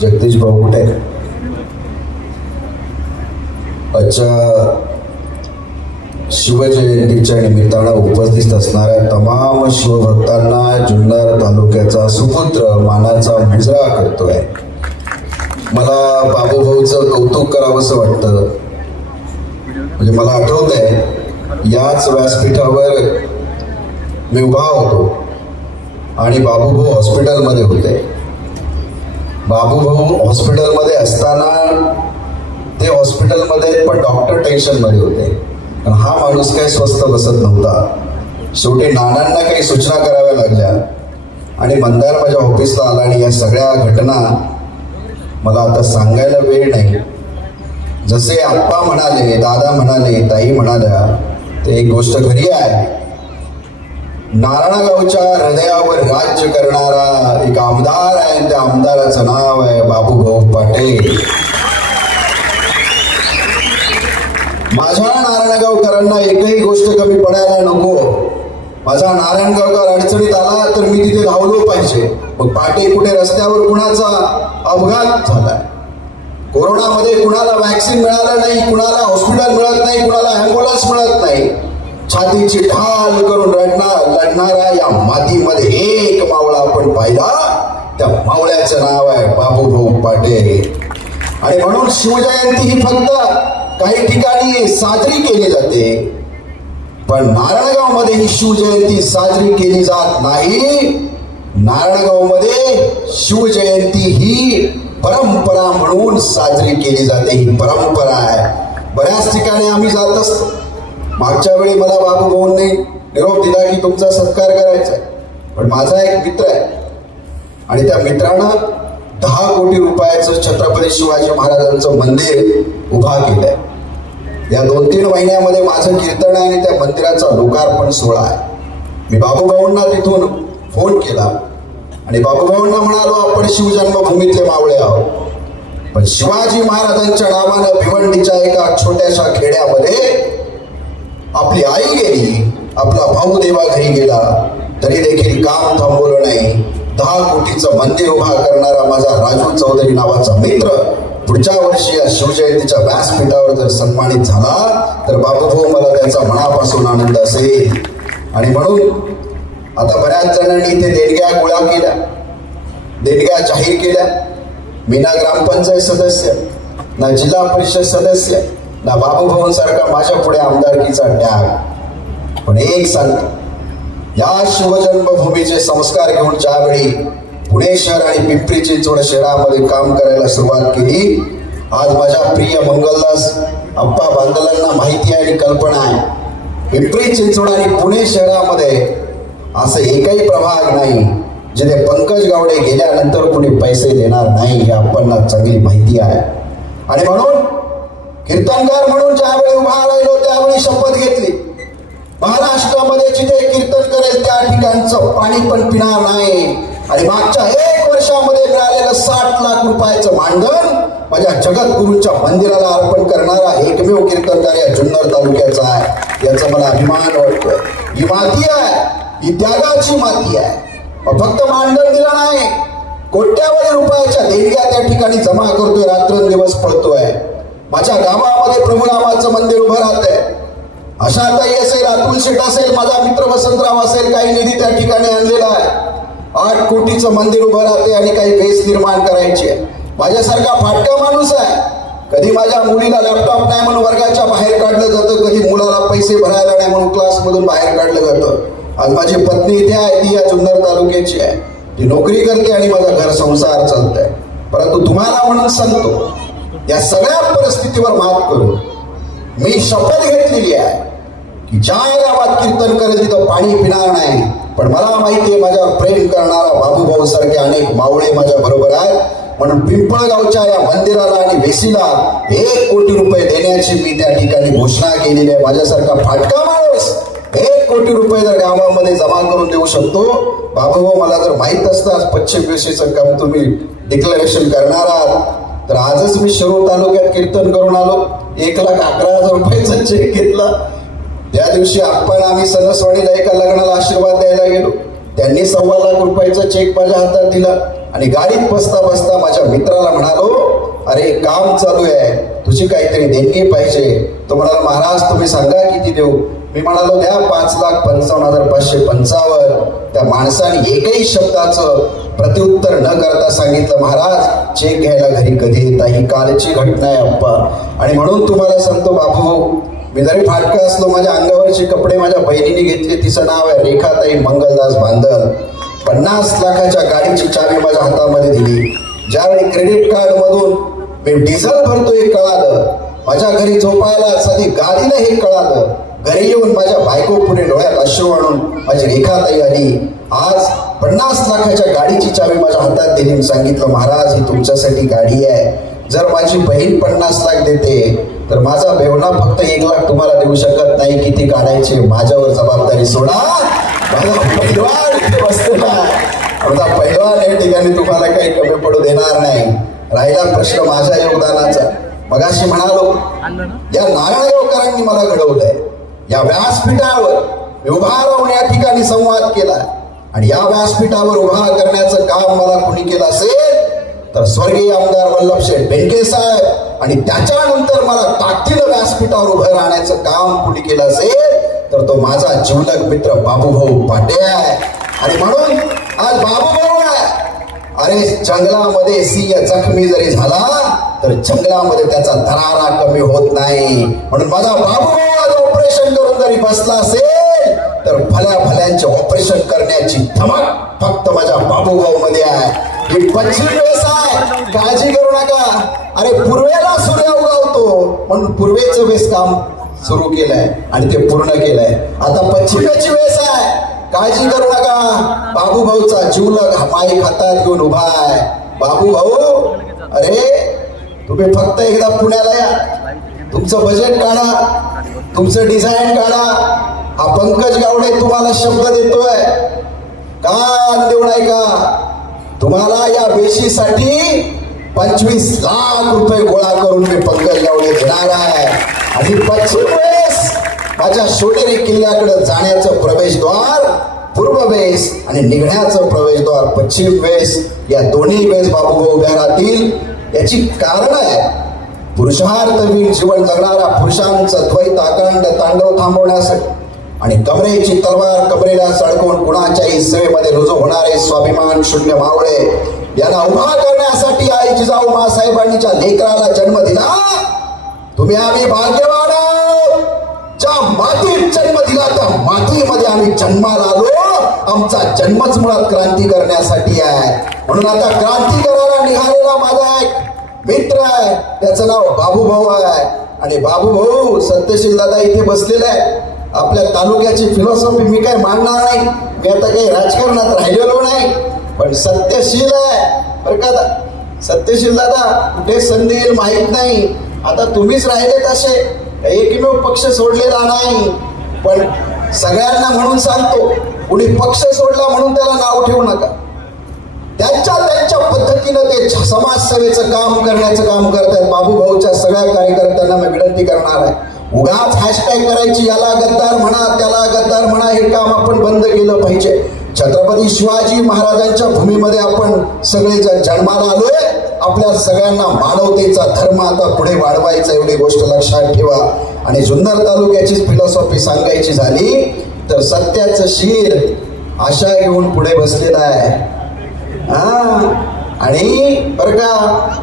जगदीश कुठे आजच्या शिवजयंतीच्या निमित्तानं उपस्थित असणाऱ्या तमाम शिवभक्तांना जुन्नर तालुक्याचा सुपुत्र मानाचा मुजरा करतोय मला बाबू बाबूभाऊचं कौतुक करावं असं वाटतं म्हणजे मला आठवत आहे याच व्यासपीठावर मी उभा होतो आणि भाऊ हॉस्पिटलमध्ये होते बाबू बाबूभाऊ हॉस्पिटलमध्ये असताना ते हॉस्पिटलमध्ये पण डॉक्टर टेन्शनमध्ये होते हा माणूस काही स्वस्त बसत नव्हता शेवटी नानांना काही सूचना कराव्या लागल्या आणि मंदार माझ्या ऑफिसला आला आणि या सगळ्या घटना मला आता सांगायला वेळ नाही जसे आप्पा म्हणाले दादा म्हणाले ताई म्हणाल्या ते एक गोष्ट खरी आहे नारायणगावच्या हृदयावर राज्य करणारा एक आमदार आहे त्या आमदाराचं नाव आहे बाबूभाऊ पाटील माझ्या नारायणगावकरांना एकही गोष्ट कमी पडायला नको माझा नारायणगावकर अडचणीत आला तर मी तिथे धावलो पाहिजे मग पाटे कुठे रस्त्यावर कुणाचा अपघात झाला कोरोनामध्ये कुणाला व्हॅक्सिन मिळालं नाही कुणाला हॉस्पिटल मिळत नाही कुणाला अँबुलन्स मिळत नाही छातीची ढाल करून रडणार लढणारा या मातीमध्ये एक मावळा आपण पाहिला त्या मावळ्याचं नाव आहे बाबूभाऊ पाटील आणि म्हणून शिवजयंती ही फक्त काही ठिकाणी साजरी केली जाते पण नारायणगाव मध्ये ही शिवजयंती साजरी केली जात नाही नारायणगाव मध्ये शिवजयंती ही परंपरा म्हणून साजरी केली जाते ही परंपरा आहे बऱ्याच ठिकाणी आम्ही जात असतो मागच्या वेळी मला बाबू भाऊंनी निरोप दिला की तुमचा सत्कार करायचा पण माझा एक मित्र आहे आणि त्या मित्रानं दहा कोटी रुपयाचं छत्रपती शिवाजी महाराजांचं मंदिर उभा केलंय या दोन तीन महिन्यामध्ये माझं कीर्तन आहे आणि त्या मंदिराचा लोकार्पण सोहळा आहे मी बाबूभाऊंना तिथून फोन केला आणि बाबूभाऊंना म्हणालो आपण शिवजन्मभूमीतले मावळे आहोत पण शिवाजी महाराजांच्या नावानं भिवंडीच्या एका छोट्याशा खेड्यामध्ये आपली आई गेली आपला भाऊ देवा घरी गेला तरी देखील काम थांबवलं नाही दहा कोटीचं मंदिर उभा करणारा माझा राजू चौधरी नावाचा मित्र पुढच्या वर्षी या शिवजयंतीच्या व्यासपीठावर जर सन्मानित झाला तर बाबूभाऊ मला त्याचा मनापासून आनंद असेल आणि म्हणून आता बऱ्याच जणांनी इथे देणग्या गोळा केल्या देणग्या जाहीर केल्या मीना ग्रामपंचायत सदस्य ना जिल्हा परिषद सदस्य ना भाऊ सारखा माझ्या पुढे आमदारकीचा डॅग पण एक सांगतो या शिवजन्मभूमीचे संस्कार घेऊन ज्यावेळी पुणे शहर आणि पिंपरी चिंचवड शहरामध्ये काम करायला सुरुवात केली आज माझ्या प्रिय मंगलदास अप्पा बांदलांना माहिती आहे आणि कल्पना आहे पिंपरी चिंचवड आणि पुणे शहरामध्ये असं एकही प्रभाग नाही जिथे पंकज गावडे गेल्यानंतर कुणी पैसे देणार नाही हे आपण चांगली माहिती आहे आणि म्हणून कीर्तनकार म्हणून ज्यावेळी उभा राहिलो त्यावेळी शपथ घेतली महाराष्ट्रामध्ये जिथे कीर्तन करेल त्या ठिकाणचं पाणी पण पिणार नाही आणि मागच्या एक वर्षामध्ये मिळालेलं साठ लाख रुपयाचं मांडण माझ्या जगद्गुरूंच्या मंदिराला अर्पण करणारा एकमेव कीर्तनकार या जुन्नर तालुक्याचा आहे याचा मला अभिमान वाटतो ही माती आहे ही त्यागाची माती आहे फक्त मांडण दिलं नाही कोट्यावधी रुपयाच्या देणग्या त्या ठिकाणी जमा करतोय रात्रंदिवस पळतोय माझ्या गावामध्ये प्रभू रामाचं मंदिर उभं राहत आहे ताई असेल अतुल शेठ असेल माझा मित्र वसंतराव असेल काही निधी त्या ठिकाणी आणलेला आहे आठ कोटीचं मंदिर उभं राहते आणि काही बेस निर्माण करायची आहे माझ्यासारखा फाटका माणूस आहे कधी माझ्या मुलीला लॅपटॉप नाही म्हणून वर्गाच्या बाहेर काढलं जातं कधी मुलाला पैसे भरायला नाही म्हणून क्लासमधून बाहेर काढलं जातं आज माझी पत्नी इथे आहे ती या जुन्नर तालुक्याची आहे ती नोकरी करते आणि माझा घर संसार चालत आहे परंतु तुम्हाला म्हणून सांगतो या सगळ्या परिस्थितीवर मात करून मी शपथ घेतलेली आहे की ज्या गावात कीर्तन करेल तिथं पाणी पिणार नाही पण मला माहिती आहे माझ्यावर प्रेम करणारा बाबूभाऊ सारखे अनेक मावळे माझ्या बरोबर आहेत म्हणून पिंपळगावच्या या मंदिराला आणि वेसीला एक कोटी रुपये देण्याची मी त्या ठिकाणी घोषणा केलेली आहे माझ्यासारखा फाटका माणूस एक कोटी रुपये जर गावामध्ये जमा करून देऊ शकतो बाबूभाऊ मला जर माहीत असताच पश्चिम वेशीचं काम तुम्ही डिक्लरेशन करणार आहात तर आजच मी शिरो तालुक्यात कीर्तन करून आलो एक लाख अकरा हजार रुपयाचा चेक घेतला त्या दिवशी आपण आम्ही सरसवाडीला एका लग्नाला आशीर्वाद द्यायला गेलो त्यांनी सव्वा लाख रुपयाचा चेक माझ्या हातात दिला आणि गाडीत बसता बसता माझ्या मित्राला म्हणालो अरे काम चालू आहे तुझी काहीतरी देणगी पाहिजे तो म्हणाला महाराज तुम्ही सांगा किती देऊ मी म्हणालो त्या पाच लाख पंचावन्न हजार पाचशे पंचावन्न त्या माणसाने एकही शब्दाचं प्रत्युत्तर न करता सांगितलं महाराज चेक घ्यायला घरी कधी येता ही कालची घटना आहे अप्पा आणि म्हणून तुम्हाला सांगतो बापू मी जरी फाटकं असलो माझ्या अंगावरचे कपडे माझ्या बहिणीने घेतले तिचं नाव आहे रेखाताई मंगलदास बांधल पन्नास लाखाच्या गाडीची चावी माझ्या हातामध्ये दिली ज्यावेळी क्रेडिट कार्ड मधून मी डिझेल भरतो हे कळालं माझ्या घरी झोपायला साधी गाडीला हे कळालं घरी येऊन माझ्या बायको पुढे डोळ्यात अश्रू आणून माझी रेखाताई आली आज पन्नास लाखाच्या गाडीची चावी माझ्या हातात दिली सांगितलं महाराज ही तुमच्यासाठी गाडी आहे जर माझी बहीण पन्नास लाख देते तर माझा बेवना फक्त एक लाख तुम्हाला देऊ शकत नाही किती काढायचे माझ्यावर जबाबदारी सोडा माझा पहिला या ठिकाणी तुम्हाला काही कमी पडू देणार नाही राहिला प्रश्न माझ्या योगदानाचा मगाशी म्हणालो या गावकरांनी मला घडवलंय या व्यासपीठावर मी उभा राहून या ठिकाणी संवाद केला आणि या व्यासपीठावर उभा करण्याचं काम मला कोणी केलं असेल तर स्वर्गीय आमदार वल्लभ शेठ बेंके साहेब आणि त्याच्यानंतर मला ताकदीनं व्यासपीठावर उभं राहण्याचं काम कोणी केलं असेल तर तो माझा जिवलक मित्र बाबूभाऊ पाटे आहे आणि म्हणून आज बाबूभाऊ आहे अरे जंगलामध्ये सिंह जखमी जरी झाला तर जंगलामध्ये त्याचा दरारा कमी होत नाही म्हणून माझा बाबूभाऊ जरी बसला असेल तर भल्या भल्यांचे ऑपरेशन करण्याची धमक फक्त माझ्या बाबूभाऊ मध्ये आहे ही पश्चिम वेळेस आहे काळजी करू नका अरे पूर्वेला सूर्य उगवतो म्हणून पूर्वेचं वेस काम सुरू केलंय आणि ते पूर्ण केलंय आता पश्चिमेची वेस आहे काळजी करू नका बाबू भाऊचा जीवलग माई हातात घेऊन उभा आहे बाबू भाऊ अरे तुम्ही फक्त एकदा पुण्याला या तुमचं बजेट काढा तुमचं डिझाईन काढा हा पंकज गावडे तुम्हाला शब्द देतोय कान देऊन ऐका तुम्हाला या वेशीसाठी पंचवीस लाख रुपये गोळा करून मी पंकज गावडे घेणार आहे आणि वेळेस माझ्या शोटेरी किल्ल्याकडे जाण्याचं प्रवेशद्वार पूर्व वेस आणि निघण्याचं प्रवेशद्वार पश्चिम वेस या दोन्ही वेस बाबू उभ्या राहतील याची कारण आहे पुरुषार्थवीर जीवन जगणारा पुरुषांचं द्वैत अखंड तांडव थांबवण्यासाठी आणि कमरेची तलवार कमरेला सडकून कुणाच्याही सेवेमध्ये रुजू होणारे स्वाभिमान शून्य मावळे यांना उभा करण्यासाठी आई जिजाऊ मासाहेबांनीच्या लेकराला जन्म दिला तुम्ही आम्ही भाग्यवान ज्या मातीत जन्म दिला त्या मातीमध्ये आम्ही जन्माला आलो आमचा जन्मच मुळात क्रांती करण्यासाठी आहे म्हणून आता क्रांती करायला निघालेला माझा एक मित्र आहे त्याचं नाव बाबू भाऊ आहे आणि बाबू भाऊ सत्यशील दादा इथे बसलेला आहे आपल्या तालुक्याची फिलॉसॉफी मी काय मांडणार नाही मी आता काही राजकारणात राहिलेलो नाही पण सत्यशील आहे बरं का सत्यशील दादा कुठे संधी येईल माहीत नाही आता तुम्हीच राहिले तसे एकमेव पक्ष सोडलेला नाही पण सगळ्यांना म्हणून सांगतो कुणी पक्ष सोडला म्हणून त्याला नाव ठेवू नका त्यांच्या त्यांच्या पद्धतीनं ते समाजसेवेचं काम करण्याचं काम करत आहेत बाबू भाऊच्या सगळ्या कार्यकर्त्यांना मी विनंती करणार आहे उगाच हॅशटॅग करायची याला गद्दार म्हणा त्याला गद्दार म्हणा हे काम आपण बंद केलं पाहिजे छत्रपती शिवाजी महाराजांच्या भूमीमध्ये आपण सगळे जन्माला आलोय आपल्या सगळ्यांना मानवतेचा धर्म आता पुढे वाढवायचा एवढी गोष्ट लक्षात ठेवा आणि जुन्नर तालुक्याचीच फिलॉसॉफी सांगायची झाली तर सत्याचं शीर आशा घेऊन पुढे बसलेला आहे आणि बर का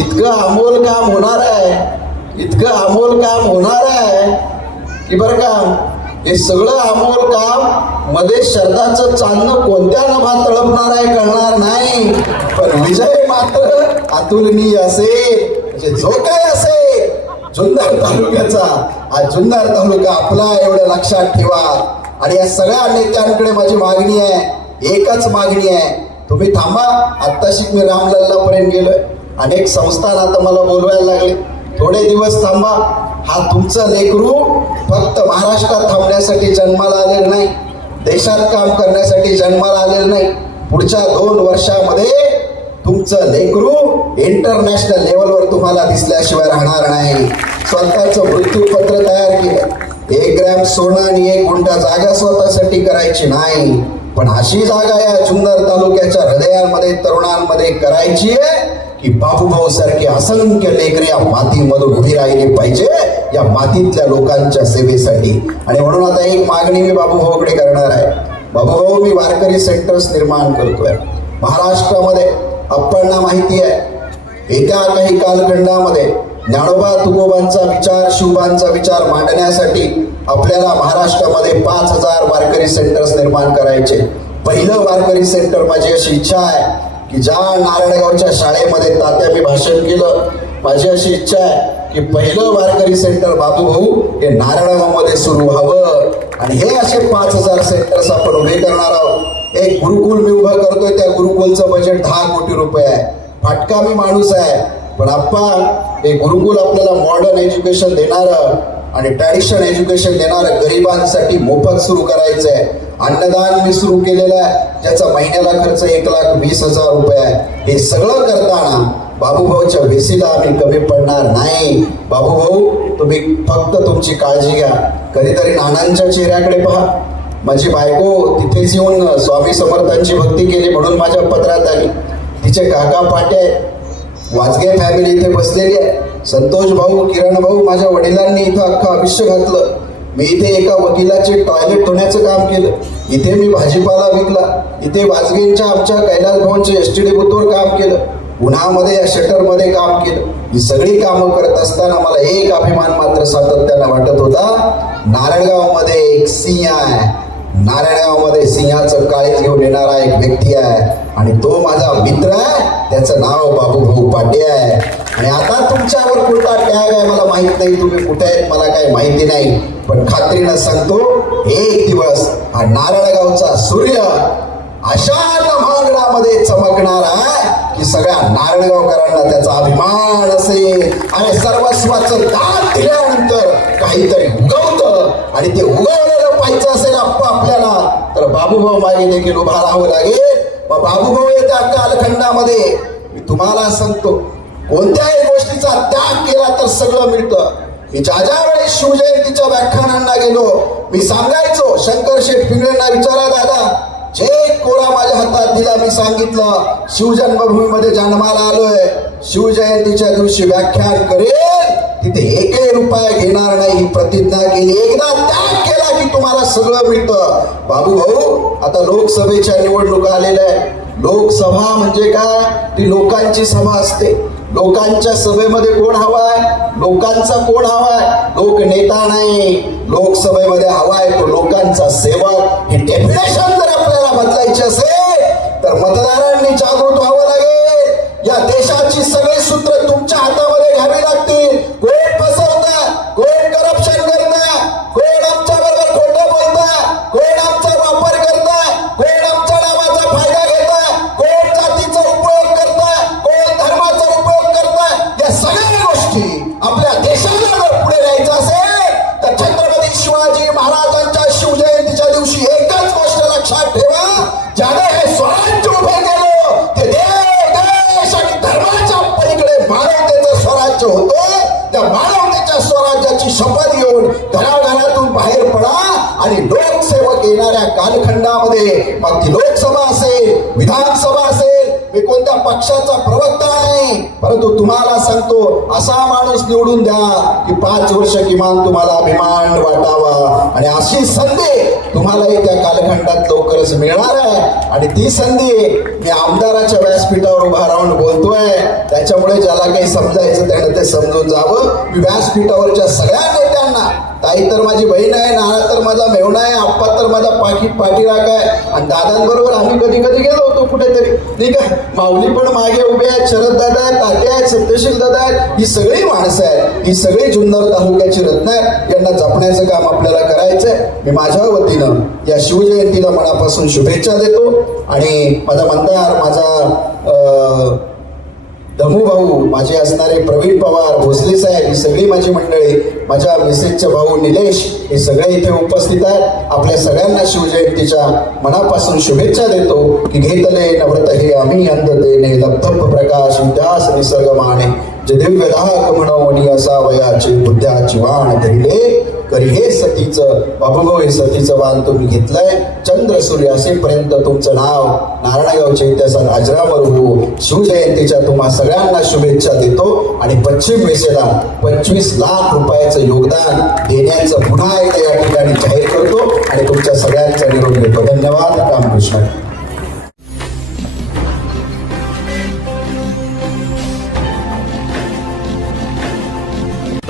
इतकं अमोल काम होणार आहे इतकं अमोल काम होणार आहे की बरं का हे सगळं अमोल काम मध्ये श्रद्धाचं चांदणं कोणत्या नभात तळपणार आहे कळणार नाही पण विजय मात्र अतुलनीय असेल म्हणजे जो काय असेल जुन्नर तालुक्याचा हा जुन्नर तालुका आपला एवढं लक्षात ठेवा आणि या सगळ्या नेत्यांकडे माझी मागणी आहे एकच मागणी आहे तुम्ही थांबा आत्ताशी मी रामलल्ला पर्यंत गेलोय अनेक संस्थान आता मला बोलवायला लागले थोडे दिवस थांबा हा तुमचा लेकरू फक्त महाराष्ट्रात थांबण्यासाठी जन्माला आलेलं नाही देशात काम करण्यासाठी जन्माला आलेलं नाही पुढच्या दोन वर्षामध्ये तुमचं लेकरू इंटरनॅशनल लेवलवर तुम्हाला दिसल्याशिवाय राहणार नाही स्वतःचं मृत्यूपत्र तयार केलं एक ग्रॅम सोनं आणि एक गुंडा जागा स्वतःसाठी करायची नाही पण अशी जागा या जुन्नर तालुक्याच्या हृदयामध्ये तरुणांमध्ये करायची आहे की बापूभाऊ सारखी असंख्य लेकर या मातीमधून उभी राहिली पाहिजे या मातीतल्या लोकांच्या सेवेसाठी आणि म्हणून आता एक मागणी मी बापूभाऊकडे करणार आहे बाबूभाऊ मी वारकरी सेंटर्स निर्माण करतोय महाराष्ट्रामध्ये आपण माहिती आहे येत्या काही कालखंडामध्ये ज्ञानोबा तुकोबांचा विचार शिवबांचा विचार मांडण्यासाठी आपल्याला महाराष्ट्रामध्ये पाच हजार वारकरी सेंटर्स निर्माण करायचे पहिलं वारकरी सेंटर माझी अशी इच्छा आहे की ज्या नारायणगावच्या शाळेमध्ये तात्या मी भाषण केलं माझी अशी इच्छा आहे की पहिलं वारकरी सेंटर बाबू भाऊ हे नारायणगावमध्ये सुरू व्हावं आणि हे असे पाच हजार सेंटर्स आपण उभे करणार आहोत एक गुरुकुल मी उभा करतोय त्या गुरुकुलचं बजेट दहा कोटी रुपये आहे फाटका मी माणूस आहे पण आपण हे गुरुकुल आपल्याला मॉडर्न एज्युकेशन देणारं आणि ट्रॅडिशनल एज्युकेशन देणार गरिबांसाठी मोफत सुरू करायचं आहे अन्नदान मी सुरू केलेलं आहे ज्याचा महिन्याला खर्च एक लाख वीस हजार रुपये आहे हे सगळं करताना बाबूभाऊच्या वेसीला आम्ही कमी पडणार नाही बाबूभाऊ तुम्ही फक्त तुमची काळजी घ्या कधीतरी नानांच्या चेहऱ्याकडे पहा माझी बायको तिथेच येऊन स्वामी समर्थांची भक्ती केली म्हणून माझ्या पत्रात आली तिचे काका पाटे वाजगे फॅमिली इथे बसलेली आहे संतोष भाऊ किरण भाऊ माझ्या वडिलांनी इथं अख्खं आयुष्य घातलं मी इथे एका वकिलाचे टॉयलेट धुण्याचं काम केलं इथे मी भाजीपाला विकला इथे वाजगेंच्या आमच्या कैलास भवनच्या एस टी डी काम केलं उन्हामध्ये या शटरमध्ये काम केलं ही सगळी कामं करत असताना मला एक अभिमान मात्र सातत्यानं वाटत होता नारायणगावमध्ये एक सिंह आहे नारायणगावमध्ये सिंहाचं काळीज घेऊन येणारा एक व्यक्ती आहे आणि तो माझा मित्र आहे त्याचं नाव भाऊ पाटे आहे आणि आता तुमच्यावर कोणता त्याग आहे मला माहित नाही तुम्ही कुठे आहे मला काही माहिती नाही पण खात्रीनं सांगतो एक दिवस हा नारळगावचा सूर्य अशा महागडामध्ये चमकणार आहे की सगळ्या नारळगावकरांना त्याचा अभिमान असेल आणि सर्वस्वाचं दान दिल्यानंतर काहीतरी उगवत आणि ते उगवलेलं पाहिजे असेल आपल्याला तर बाबूभाऊ मागे देखील उभा राहावं लागेल मग बाबूभाऊ येत्या कालखंडामध्ये मी तुम्हाला सांगतो कोणत्याही गोष्टीचा त्याग केला तर सगळं मिळतं मी ज्या ज्या वेळेस शिवजयंतीच्या व्याख्यानांना गेलो मी सांगायचो शंकर शेठ पिंगळेंना विचारा दादा जे कोरा माझ्या हातात दिला मी सांगितलं शिवजन्मभूमीमध्ये जन्माला आलोय शिवजयंतीच्या दिवशी व्याख्यान करेल तिथे एकही रुपये घेणार नाही ही प्रतिज्ञा केली एकदा त्याग केला की तुम्हाला सगळं मिळतं बाबू भाऊ आता लोकसभेच्या निवडणुका आलेल्या आहेत लोकसभा म्हणजे काय ती लोकांची सभा असते लोकांच्या सभेमध्ये कोण हवाय लोकांचा कोण हवाय लोक नेता नाही लोकसभेमध्ये हवाय तो लोकांचा सेवक हे डेफिनेशन जर आपल्याला बदलायची असेल तर मतदारांनी जागृत व्हावं लागेल या देशाची सगळी सूत्र तुमच्या हातामध्ये घ्यावी लागते करण्याची शपथ घेऊन घराघरातून बाहेर पडा आणि लोकसेवक येणाऱ्या कालखंडामध्ये मग ती लोकसभा असेल विधानसभा असेल मी कोणत्या पक्षाचा प्रवक्ता नाही परंतु तुम्हाला सांगतो असा माणूस निवडून द्या की पाच वर्ष किमान तुम्हाला अभिमान वाटावा आणि अशी संधी तुम्हालाही त्या कालखंडात लवकरच मिळणार आहे आणि ती संधी मी आमदाराच्या व्यासपीठावर उभा राहून बोलतोय त्याच्यामुळे ज्याला काही समजायचं त्यानं ते समजून जावं मी व्यासपीठावरच्या सगळ्यांना ना ताई तर माझी बहीण आहे नाळा तर माझा मेवणा आहे आप्पा तर माझा पाठी पाठीराग आहे आणि दादांबरोबर आम्ही कधी कधी गेलो होतो कुठेतरी ठीक आहे माऊली पण मागे उभे आहेत शरद दादा आहेत तात्या आहेत सत्यशील दादा आहेत ही सगळी माणसं आहेत ही सगळी जुन्नर तालुक्याची रत्न आहेत यांना जपण्याचं काम आपल्याला करायचं आहे मी माझ्या वतीनं या शिवजयंतीला मनापासून शुभेच्छा देतो आणि माझा मंदार माझा दमू भाऊ माझे असणारे प्रवीण पवार भोसले साहेब ही सगळी माझी मंडळी माझ्या मिसेसचे भाऊ निलेश हे सगळे इथे उपस्थित आहेत आपल्या सगळ्यांना शिवजयंतीच्या मनापासून शुभेच्छा देतो की घेतले नव्रत हे आम्ही देणे लब्धप प्रकाश उद्यास निसर्ग माने जे दिव्य दहा म्हणवणी असा वयाचे बुद्ध्याची वाण धरिले करी हे सतीचं अभुगो हे सतीचं वान तुम्ही घेतलंय चंद्र सूर्य असेपर्यंत तुमचं नाव नारायणगावच्या इतिहासात अजरामर होऊ शिवजयंतीच्या तुम्हा सगळ्यांना शुभेच्छा देतो आणि पश्चिम वेसेला पंचवीस लाख रुपयाचं योगदान देण्याचं पुन्हा एकदा या ठिकाणी जाहीर करतो आणि तुमच्या सगळ्यांचा निरोप घेतो धन्यवाद रामकृष्ण